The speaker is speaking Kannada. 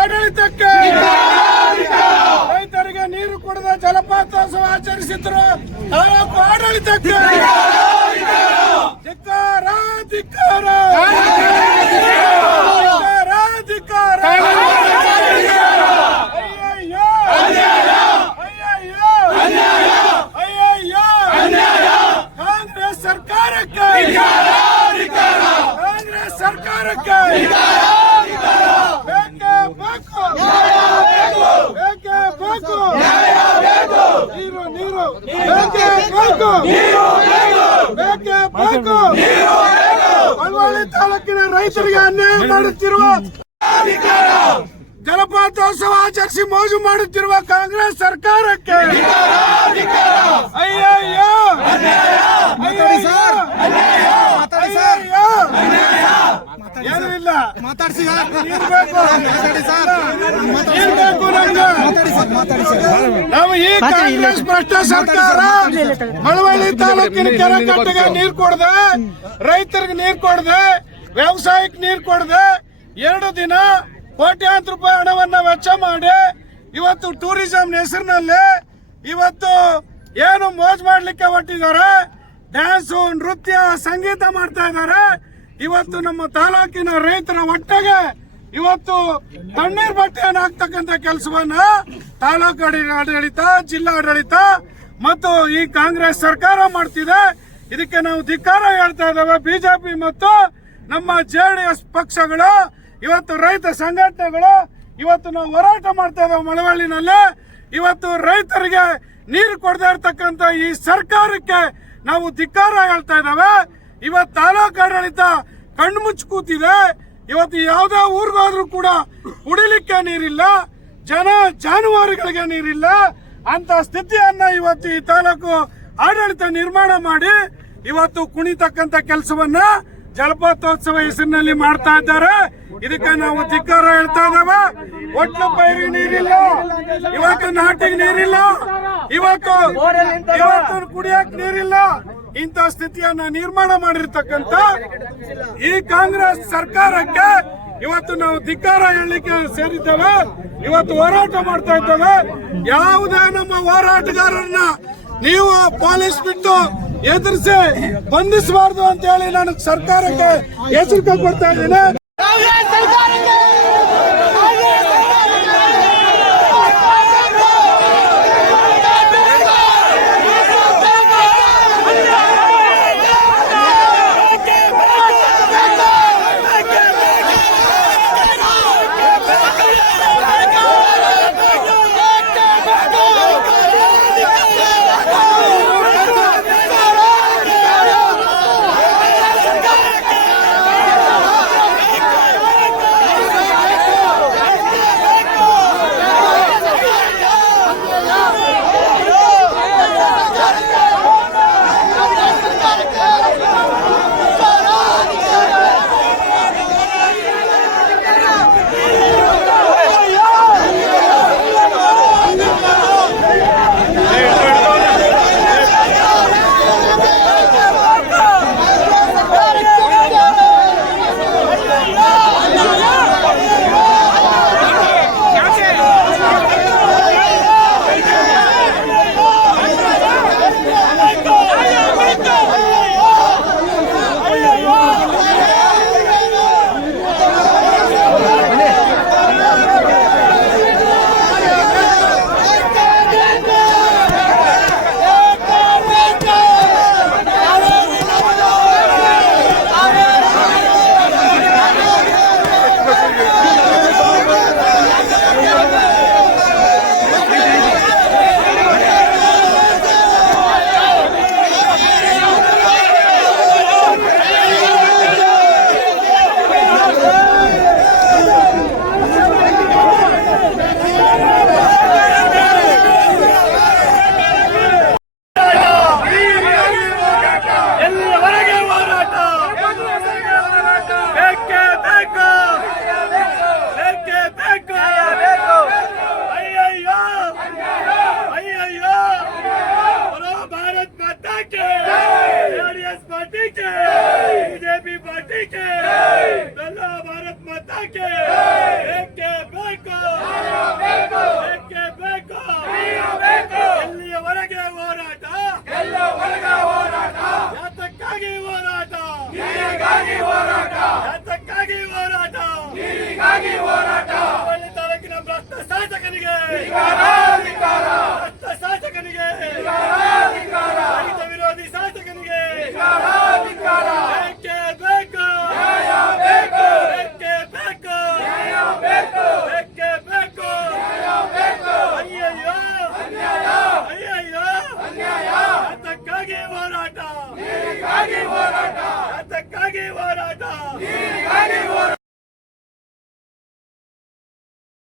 ಆಡಳಿತಕ್ಕೆ ರೈತರಿಗೆ ನೀರು ಕೊಡದ ಜಲಪಾತೋತ್ಸವ ಆಚರಿಸಿದ್ರು ತಾಲೂಕು ಆಡಳಿತಕ್ಕೆ ಧಿಕ್ಕಾರ ಧಿಕ್ಕಾರ ಧಿಕ್ಕಾರ ಅಯ್ಯಯ್ಯೋ ಅಯ್ಯಯ್ಯೋ ಅಯ್ಯಯ್ಯೋ ಕಾಂಗ್ರೆಸ್ ಸರ್ಕಾರಕ್ಕೆ ಕಾಂಗ್ರೆಸ್ ಸರ್ಕಾರಕ್ಕೆ ಬೇಕೇ ಬೇಕು ನೀರು ನೀರು ಬೇಕೇ ಬೇಕು ಮಳವಳ್ಳಿ ತಾಲೂಕಿನ ರೈತರಿಗೆ ಅನ್ಯಾಯ ಮಾಡುತ್ತಿರುವ ಜಲಪಾತೋತ್ಸವ ಆಚರಿಸಿ ಮೋಜು ಮಾಡುತ್ತಿರುವ ಕಾಂಗ್ರೆಸ್ ಸರ್ಕಾರಕ್ಕೆ ಅಯ್ಯಯ್ಯೋ ಏನೂ ಇಲ್ಲ ನಾವು ಈ ಕಾಂಗ್ರೆಸ್ ಭ್ರಷ್ಟ ಸರ್ಕಾರ ಮಳವಳ್ಳಿ ತಾಲೂಕಿನ ಕೆರೆ ಕಟ್ಟೆಗೆ ನೀರು ಕೊಡದೆ, ರೈತರಿಗೆ ನೀರು ಕೊಡದೆ, ವ್ಯವಸಾಯಕ್ಕೆ ನೀರು ಕೊಡದೆ 2 ದಿನ ಕೋಟ್ಯಾಂತರ ರೂಪಾಯಿ ಹಣವನ್ನ ವೆಚ್ಚ ಮಾಡಿ ಇವತ್ತು ಟೂರಿಸಂ ಹೆಸರಿನಲ್ಲಿ ಇವತ್ತು ಏನು ಮೋಜ್ ಮಾಡ್ಲಿಕ್ಕೆ ಹೊಟ್ಟಿದ್ದಾರೆ. ಡ್ಯಾನ್ಸು, ನೃತ್ಯ, ಸಂಗೀತ ಮಾಡ್ತಾ ಇದ್ದಾರೆ. ಇವತ್ತು ನಮ್ಮ ತಾಲೂಕಿನ ರೈತರ ಹೊಟ್ಟೆಗೆ ಇವತ್ತು ತಣ್ಣೀರ್ ಬಟ್ಟೆಯನ್ನು ಹಾಕ್ತಕ್ಕಂಥ ಕೆಲಸವನ್ನ ತಾಲೂಕು ಆಡಳಿತ, ಜಿಲ್ಲಾ ಆಡಳಿತ ಮತ್ತು ಈ ಕಾಂಗ್ರೆಸ್ ಸರ್ಕಾರ ಮಾಡ್ತಿದೆ. ಇದಕ್ಕೆ ನಾವು ಧಿಕ್ಕಾರ ಹೇಳ್ತಾ ಇದ್ದೇವೆ. ಬಿಜೆಪಿ ಮತ್ತು ನಮ್ಮ JDS ಪಕ್ಷಗಳು ಇವತ್ತು ರೈತ ಸಂಘಟನೆಗಳು ಇವತ್ತು ನಾವು ಹೋರಾಟ ಮಾಡ್ತಾ ಇದ್ದೇವೆ. ಮಳವಳ್ಳಿನಲ್ಲಿ ಇವತ್ತು ರೈತರಿಗೆ ನೀರು ಕೊಡದೇ ಇರತಕ್ಕಂಥ ಈ ಸರ್ಕಾರಕ್ಕೆ ನಾವು ಧಿಕ್ಕಾರ ಹೇಳ್ತಾ ಇದ್ದೇವೆ. ಇವತ್ತು ತಾಲೂಕು ಆಡಳಿತ ಕಣ್ಣು ಮುಚ್ಚಿ ಕೂತಿದೆ. ಇವತ್ತು ಯಾವುದೇ ಊರಿಗಾದ್ರೂ ಕೂಡ ಕುಡಿಲಿಕ್ಕೆ ನೀರಿಲ್ಲ, ಜಾನುವಾರುಗಳಿಗೆ ನೀರಿಲ್ಲ ಅಂತ ಸ್ಥಿತಿಯನ್ನ ಇವತ್ತು ಈ ತಾಲೂಕು ಆಡಳಿತ ನಿರ್ಮಾಣ ಮಾಡಿ ಇವತ್ತು ಕುಣಿತಕ್ಕಂಥ ಕೆಲಸವನ್ನ ಜಲಪಾತೋತ್ಸವ ಹೆಸರಿನಲ್ಲಿ ಮಾಡ್ತಾ ಇದ್ದಾರೆ. ಇದಕ್ಕೆ ನಾವು ಧಿಕ್ಕಾರ ಹೇಳ್ತಾ ಇದ್ದೇವೆ. ಒಟ್ಲು ಪೈರಿಗೆ ನೀರಿಲ್ಲ, ಇವತ್ತು ನಾಟಿಗೆ ನೀರಿಲ್ಲ, ಇವತ್ತು ಕುಡಿಯಕ್ ನೀರಿಲ್ಲ. ಇಂಥ ಸ್ಥಿತಿಯನ್ನ ನಿರ್ಮಾಣ ಮಾಡಿರ್ತಕ್ಕಂಥ ಈ ಕಾಂಗ್ರೆಸ್ ಸರ್ಕಾರಕ್ಕೆ ಇವತ್ತು ನಾವು ಧಿಕ್ಕಾರ ಹೇಳಲಿಕ್ಕೆ ಸೇರಿದ್ದೇವೆ. ಇವತ್ತು ಹೋರಾಟ ಮಾಡ್ತಾ ಇದ್ದೇವೆ. ಯಾವುದೇ ನಮ್ಮ ಹೋರಾಟಗಾರರನ್ನ ನೀವು ಪೊಲೀಸ್ ಬಿಟ್ಟು ಎದುರಿಸಿ ಬಂಧಿಸಬಾರ್ದು ಅಂತ ಹೇಳಿ ನಾನು ಸರ್ಕಾರಕ್ಕೆ ಎಚ್ಚರಿಕೆ ಕೊಡ್ತಾ ಇದ್ದೇನೆ. बीजेपी पार्टी के भारत माता के ಧಿಕ್ಕಾರ